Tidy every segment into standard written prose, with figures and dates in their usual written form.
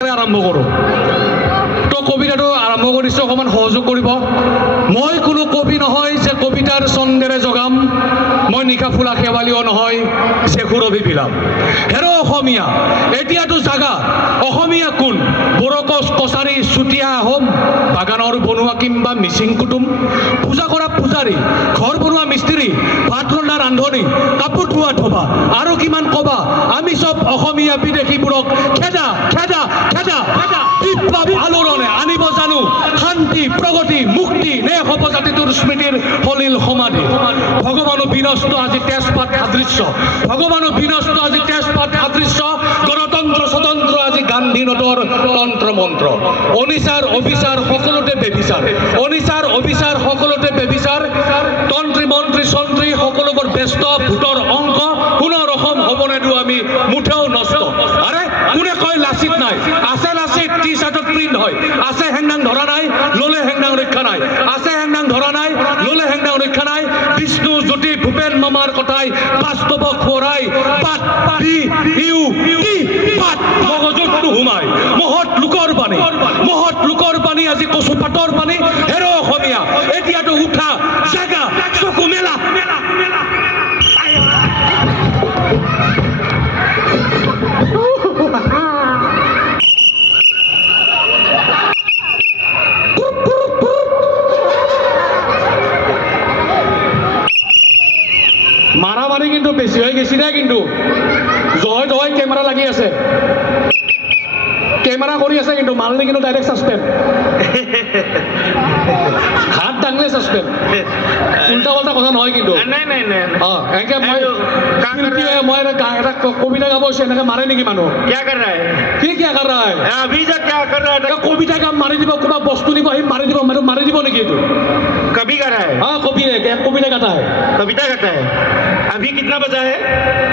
আৰম্ভ কৰোঁ তো কবিতাটো আৰম্ভ কৰিছোঁ অকণমান সহযোগ কৰিব মই কোনো কবি নহয় যে কবিতাৰ ছন্দেৰে জগাম মই নিশা ফুলা শেৱালিও নহয় যে সুৰভি বিলাম হেৰ' অসমীয়া এতিয়াতো জাগা অসমীয়া কোন বড়ো কছাৰী চুতীয়া আহোম বাগানৰ বনোৱা কিম্বা মিচিং কুটুম পূজা কৰা পূজাৰী ঘৰ বনোৱা মিস্ত্ৰী ভাত ৰন্ধা ৰান্ধনী কাপোৰ ধোৱা ধোবা আৰু কিমান ক'বা আমি চব অসমীয়া বিদেশীবোৰক খেদা খেদা খেদা বিপ্লৱ আলোড়নে আনিব জানো শান্তি প্ৰগতি মুক্তি নে হ'ব জাতিটোৰ স্মৃতিৰ সলিল সমাধি ভগৱানো বিনষ্ট আজি তেজপাত সাদৃশ্য ভগৱানো বিনষ্ট আজি তেজপাত সাদৃশ্য গণতন্ত্ৰ স্বতন্ত্ৰ আজি গান্ধীনগৰ তন্ত্ৰ মন্ত্ৰ অনিচাৰ অবিচাৰ সকলোতে বেবিচাৰ অনিচাৰ অবিচাৰ সকলোতে বেবিচাৰ তন্ত্ৰী মন্ত্ৰী চন্ত্ৰী সকলোবোৰ ব্যস্ত ভোটৰ অংক পুনৰ অসম হ'ব নেদো আমি মুঠেও নষ্ট আৰে কোনে কয় লাচিত নাই আছে লাচিত টি চাৰ্টত প্ৰিণ্ট হয় আছে হেংদাং ধৰা নাই ললে হেংদাং ৰক্ষা নাই আছে হেংদাং ধৰা নাই ললে হেংদাং ৰক্ষা নাই বিষ্ণু জ্যোতি ভূপেন মামাৰ কথাই বাস্তৱক সোঁৱৰাই পাত দি ইউ কি পাত মগজুত নুসুমাই মহৎ লোকৰ পানী আজি কচু পাতৰ পানী হেৰ' অসমীয়া এতিয়াতো উঠা জাগা চকু মেলা মারামারি কিন্তু বেশি হয়ে গেছি না কিন্তু জয় জয় ক্যামেরা লাগি আছে ক্যামেরা কৰি আছে কিন্তু মারলে কিন্তু ডাইরেক্ট সাসপেন্ড হাত দাঙলে সাসপেন্ড উল্টা পাল্টা কথা নহয় কিন্তু নাই নাই নাই এনেকে মই এটা কবিতা গাব এনেকে মাৰে নেকি মানুহ क्या कर रहा है কি कर रहा है अभी जा क्या कर रहा है কবিতা গাম মাৰি দিব কিবা বস্তু নিব আহি মাৰি দিব মাৰি দিব নেকি এইটো कभी कर रहा है कविता गाता है कविता करता है अभी कितना बजा है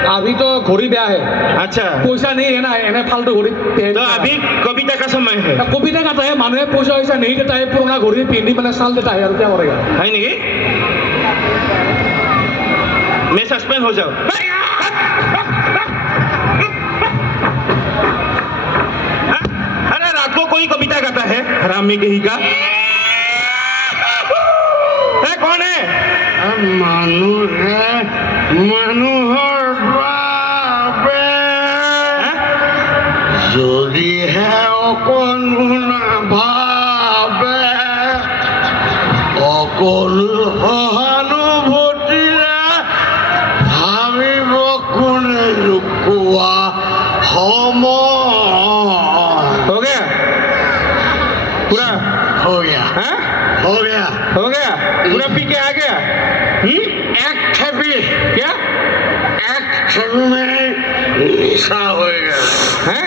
अभी तो घड़ी ब्या है अच्छा पैसा नहीं है ना एने फालतू घड़ी तो अभी कविता का समय है कविता गाता है मानुहे पैसा वैसा नहीं देता है पुराना घड़ी पिंडी मैंने साल देता है और क्या करेगा है नहीं मैं सस्पेंड हो जाऊं अरे रात को कोई कविता गाता है हरामी कहीं का कौन है মানুহৰ বাবে যদিহে অকণো নাভাবে অকণো সহানুভূতিৰে ভাবিব কোনে লুকুৱা সময় हो गया पूरा हो गया हाँ हो गया हो गया पूरा पी के आ गया एक ठेपी क्या एक ठेपी में निशा हो गया हैं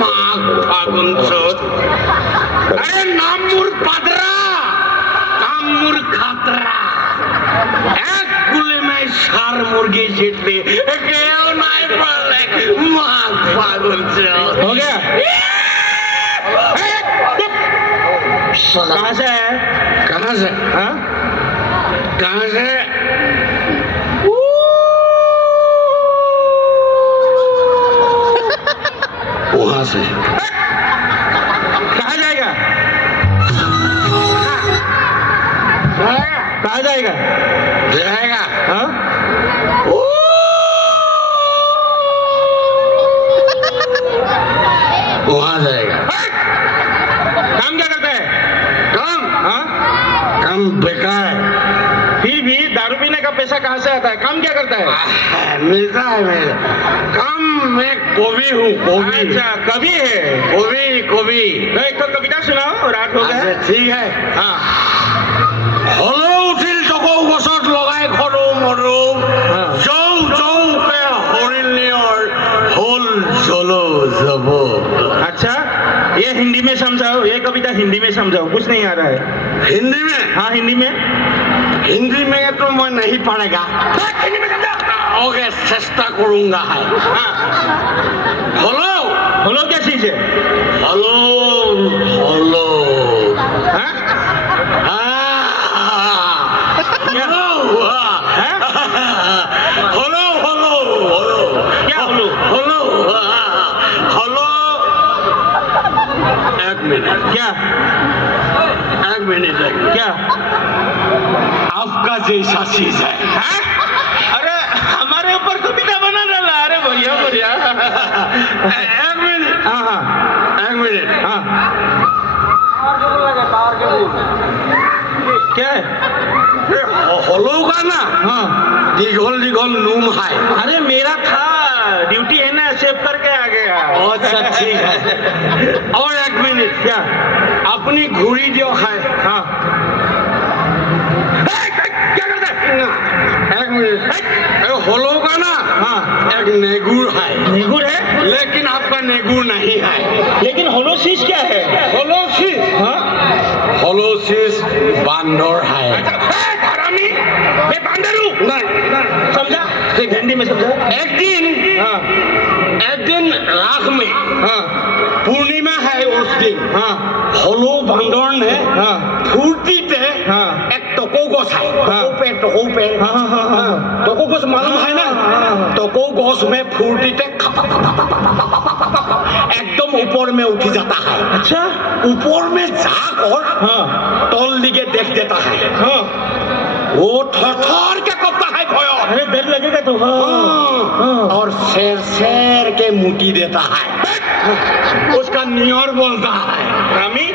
माघ फागुन चौथ अरे नाम मुर पादरा काम मुर खातरा एक गुले में सार मुर्गी जीतली केव नहीं पाले माघ फागुन चौथ हो गया कहाँ से है कहाँ से हाँ कहाँ से वहां से कहाँ जाएगा कहाँ जाएगा जाएगा हाँ वहां जाएगा काम क्या करता है काम हाँ काम बेकार है फिर भी दारू पीने का पैसा कहाँ से आता है काम क्या करता है मिलता है मेरे काम मैं कवि हूँ कवि अच्छा कभी है कवि कवि तो एक तो कविता सुनाओ रात हो गया अच्छा, ठीक है हाँ হলো উঠিল চকৌ গছত লগাই সৰু মৰু জৌ জৌকে হৰিণীয়ৰ হল জল জব अच्छा ये हिंदी में समझाओ ये कविता हिंदी में समझाओ कुछ नहीं आ रहा है हिंदी में हाँ हिंदी में तो मैं नहीं पढ़ेगा हिंदी में समझाओ ओके चेष्टा करूंगा है हाँ हेलो बोलो क्या चीज है हेलो हेलो हाँ हेलो हेलो हेलो क्या बोलो हेलो हेलो मिनट क्या एक मिनट क्या आपका जैसा चीज है हाँ? अरे हमारे ऊपर कविता बना डाला अरे बढ़िया बढ़िया एक मिनट हाँ हाँ एक मिनट हाँ क्या है हलो का ना हाँ दीघल दीघल नूम है अरे मेरा था ड्यूटी है ना सेव करके आ गया अच्छा ठीक है और एक मिनट क्या अपनी घुड़ी जो है हाँ क्या करता है एक मिनट हलो का ना हाँ एक नेगुर है निगुर है लेकिन आपका नेगुर नहीं है लेकिन होलोसिस क्या है होलोसिस हाँ होलोसिस बांदर है हरामी मैं बांदर हूँ समझा हिंदी में समझा एक दिन हाँ रात में हाँ पूर्णिमा है उस दिन हाँ हलो बांदर ने हाँ फूर्ती पे हाँ एक टको गोस है हाँ। टको पे हाँ हाँ हाँ हाँ टको गोस मालूम है ना हाँ। टको गोस में फूर्ती पे एकदम ऊपर में उठ जाता है अच्छा ऊपर में जाकर हाँ तल दिखे देख देता है हाँ वो थर थर के कपता है भय अरे डर लगेगा तो हाँ हाँ और शेर शेर के मुटी देता है उसका नियर बोलता है रामी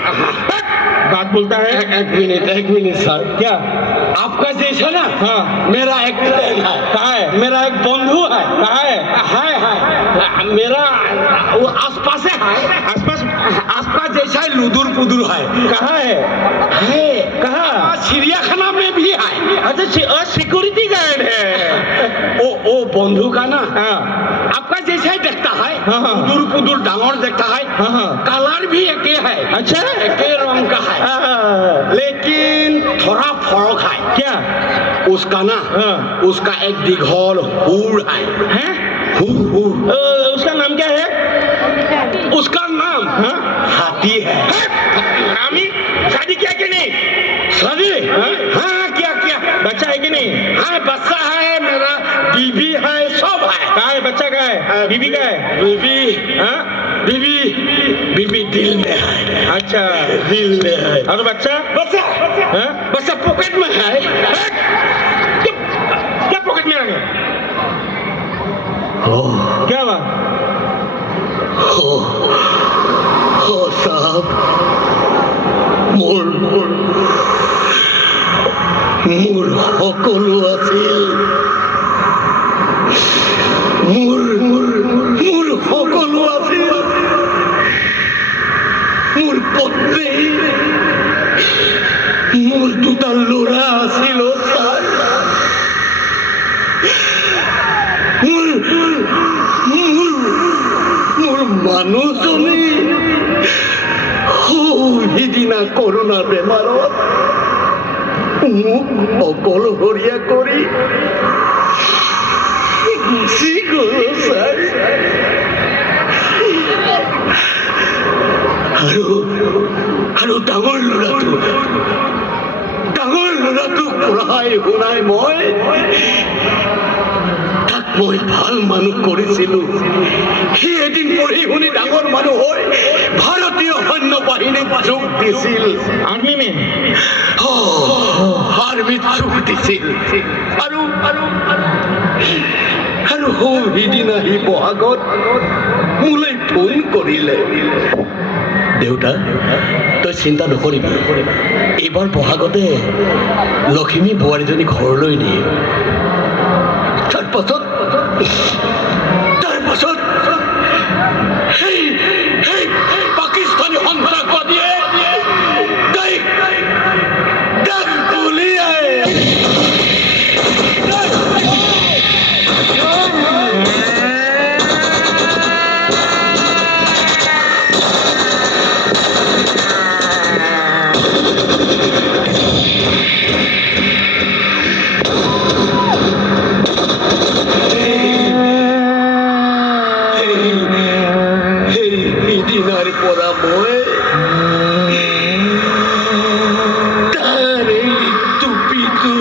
बात बोलता है एक मिनट सर क्या आपका जैसा ना हाँ मेरा एक फ्रेंड है कहाँ है मेरा एक बंधु है कहाँ है मेरा वो आसपास है आसपास आसपास जैसा लुदुर पुदुर है कहाँ है कहाँ चिड़ियाखाना में भी है अच्छा सिक्योरिटी गार्ड है ओ बंधु का ना हाँ आपका जैसा ही देखता है हाँ, हाँ। पुदुर पुदुर डांगर देखता है हाँ हाँ कलर भी एक है अच्छा एक रंग का है हाँ, लेकिन थोड़ा फर्क है क्या उसका ना हाँ। उसका एक दिघल हुर है हैं हुर उसका नाम क्या है उसका नाम हाँ हाथी है रामी शादी किया कि नहीं सभी हाँ? हाँ क्या क्या बच्चा है कि नहीं हाँ बच्चा है मेरा बीबी है सब है कहाँ है बच्चा कहाँ है बीबी का है बीबी हाँ बीबी दिल में है अच्छा दिल में है और बच्चा बच्चा हाँ बच्चा पॉकेट में है क्या पॉकेट में आ गया क्या हुआ साहब মোৰ সকলো আছিল মোৰ সকলো আছিল মোৰ পত্নী মোৰ দুটা ল'ৰা আছিল ছাৰ মোৰ মানুহজনী সিদিনা কৰোণা বেমাৰত মোক অকলশৰীয়া কৰি গুচি গ'ল ছাৰ আৰু ডাঙৰ ল'ৰাটোক পঢ়াই শুনাই তাক মই ভাল মানুহ কৰিছিলোঁ সি এদিন পঢ়ি শুনি ডাঙৰ মানুহ হৈ ভাৰতীয় সৈন্য বাহিনীত যোগ দিছিল आर्मी में আৰ্মিত যোগ দিছিল আৰু সিদিনা সি বহাগত মোলৈ ফোন কৰিলে দেউতা তই চিন্তা নকৰিবি এইবাৰ বহাগতে লখিমী বোৱাৰীজনী ঘৰলৈ নিয়ে তাৰ পাছত সেই পাকিস্তানী সন্ত্ৰাসবাদীয়ে তাইক গুলিয়াই সিদিনাৰ পৰা মই তাৰ এই টুপিটো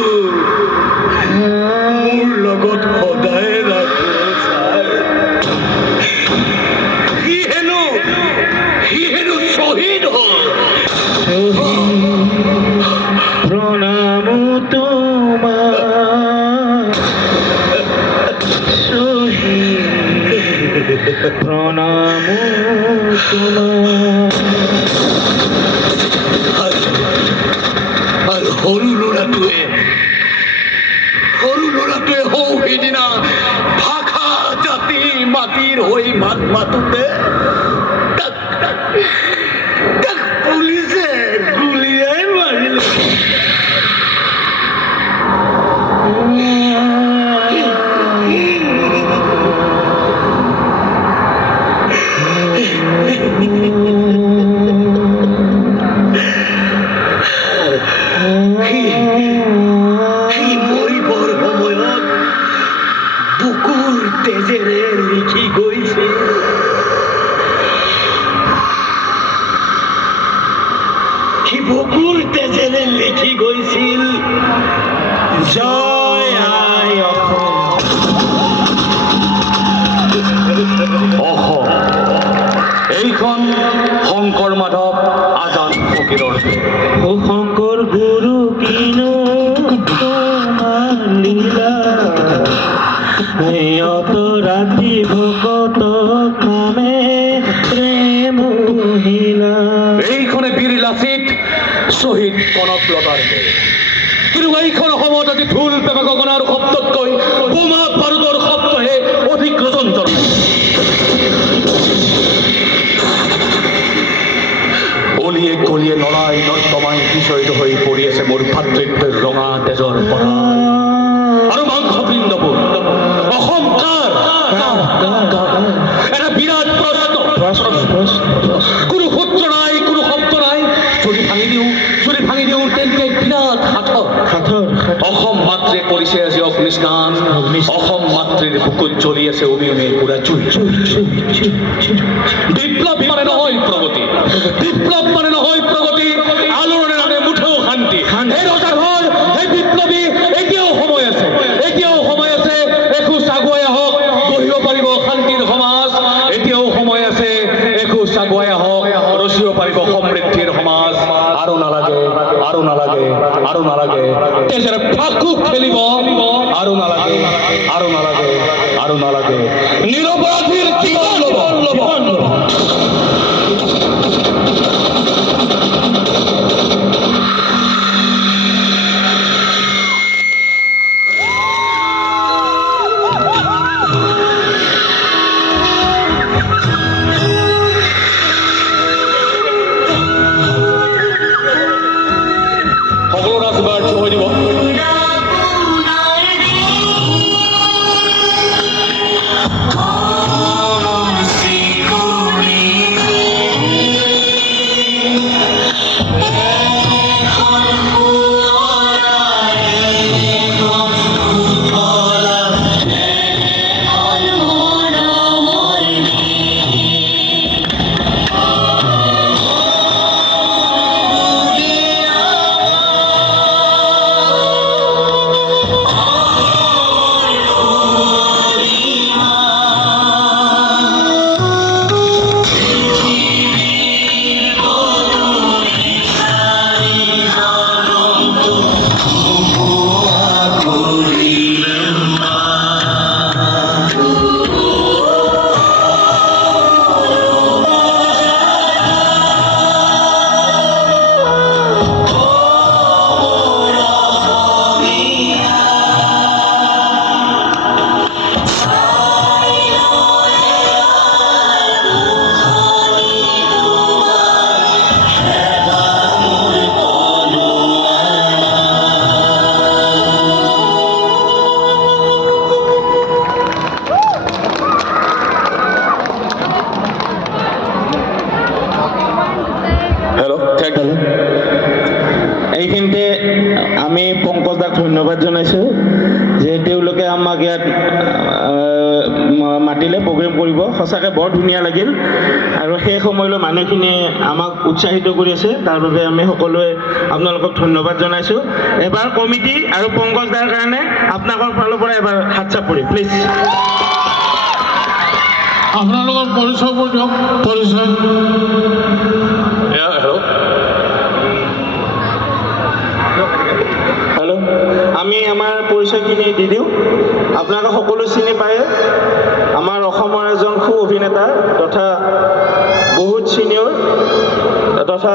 মোৰ লগত সদায় ৰাখো ছাৰ সি হেনো শ্বহীদ হ'ল প্ৰণাম তোমাৰ শহীদ প্ৰণাম তোমাৰ আৰু সৰু ল'ৰাটোৱে হৌ সেইদিনা ভাষা জাতি মাটিৰ হৈ মাত মাতোতে তাক পুলিচে গুলিয়াই মাৰিলে। সি মৰিবৰ সময়ত বুকুৰ তেজেৰে লিখি গৈছিল, সি বুকুৰ তেজেৰে লিখি গৈছিল, জয় আই অসম। অসম এইখন শংকৰ মাধৱ আজাদ ফকীৰৰ ও শংকৰ গুৰু কিনো তোমাৰ লীলা অত ৰাতি ভকত কামে প্ৰেম মহিলা। এইখনে বীৰ লাচিত শ্বহীদ কনক লতাৰ মেল। কিন্তু এইখন সময়ত আজি ঢোল পেপা গগনাৰ শব্দতকৈ বোমা বাৰুদৰ শব্দহে অধিক ৰজন্তৰ। অলিয়ে গলিয়ে নলাই নৰ্দমাই বিচৰিত হৈ পৰি আছে মোৰ ভাতৃত্বৰ ৰঙা তেজৰ পথাৰ আৰু মাংসপিণ্ডবোৰ। অসম কাৰ? এটা বিৰাট প্ৰশ্ন। কোনো সূত্ৰ নাই, কোনো শব্দ নাই। যদি ভাঙি দিওঁ তেন্তে বিৰাট সাঁথৰ। অসম মাতৃয়ে কৰিছে আজি অগ্নিস্নান, অসম মাতৃৰ বুকুত জ্বলি আছে অবিহনে পুৰা জুই। বিপ্লৱ মানে নহয় প্ৰগতি, বিপ্লৱ মানে নহয় প্ৰগতি, আলোড়নে নামে মুঠেও শান্তি। সেই ৰজাঘৰ, সেই বিপ্লৱী এতিয়াও সময় আছে, এতিয়াও সময় আছে। এখোজ আগুৱাই আহক, গঢ়িব পাৰিব শান্তিৰ সমাজ। এতিয়াও সময় আছে, এখোজ আগুৱাই আহক, ৰচিব পাৰিব সমৃদ্ধিৰ সমাজ। আৰু নালাগে, আৰু নালাগে, আৰু নালাগে তেজেৰে ফাকু খেলিব। আৰু নালাগে, আৰু নালাগে, আৰু নালাগে নিৰপৰাধীৰ জীৱন ল'ব। সকলো ৰাজবাৰ থৈ দিব। এইখিনিতে আমি পংকজ দাক ধন্যবাদ জনাইছোঁ যে তেওঁলোকে আমাক ইয়াত মাতিলে প্ৰগ্ৰেম কৰিব। সঁচাকৈ বৰ ধুনীয়া লাগিল আৰু সেই সময়লৈ মানুহখিনিয়ে আমাক উৎসাহিত কৰি আছে, তাৰ বাবে আমি সকলোৱে আপোনালোকক ধন্যবাদ জনাইছোঁ। এবাৰ কমিটি আৰু পংকজ দাৰ কাৰণে আপোনালোকৰ ফালৰ পৰা এবাৰ হাত চাপৰি প্লিজ। আপোনালোকৰ পৰিচয়বোৰ দিয়ক। পৰিচয় হেল্ল', আমি আমাৰ পৰিচয়খিনি দি দিওঁ। আপোনালোকে সকলো চিনি পায়, আমাৰ অসমৰ এজন সু অভিনেতা তথা বহুত ছিনিয়ৰ তথা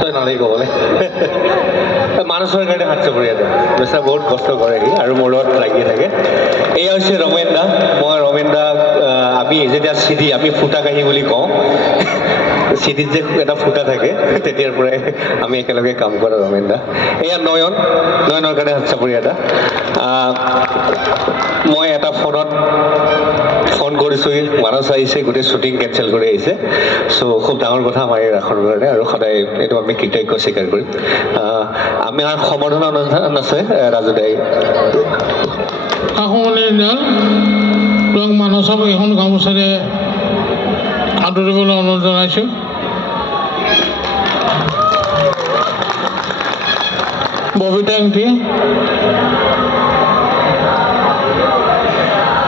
তই নালাগে ক'বলৈ মানুহৰ কাৰণে হাত চাপৰিয়া দে বেচা বহুত কষ্ট কৰে সি আৰু মোৰ লগত লাগি থাকে। এয়া হৈছে ৰমেন দা। মই ৰমেন দাক আমি যেতিয়া চিডি আমি ফুটা কাঢ়ি বুলি কওঁ, চিডিত যে এটা ফুটা থাকে তেতিয়াৰ পৰাই আমি একেলগে কাম কৰা ৰমেন দা। এয়া নয়নৰ কাৰণে হাত চাপৰিয়া এটা। মই এটা ফোন কৰিছোঁ, মানস আহিছে, গোটেই শ্বুটিং কেঞ্চেল কৰি আহিছে। চ' খুব ডাঙৰ কথা আমাৰ এই ৰাসৰ কাৰণে আৰু সদায় এইটো আমি কৃতজ্ঞ স্বীকাৰ কৰিম। আমাৰ সম্বৰ্ধনা অনুষ্ঠান আছে ৰাজু দাই। আহোমনি দাল তেওঁক মানসক এইখন গামোচাৰে আদৰিবলৈ অনুৰোধ জনাইছোঁ। ববিতা এংটি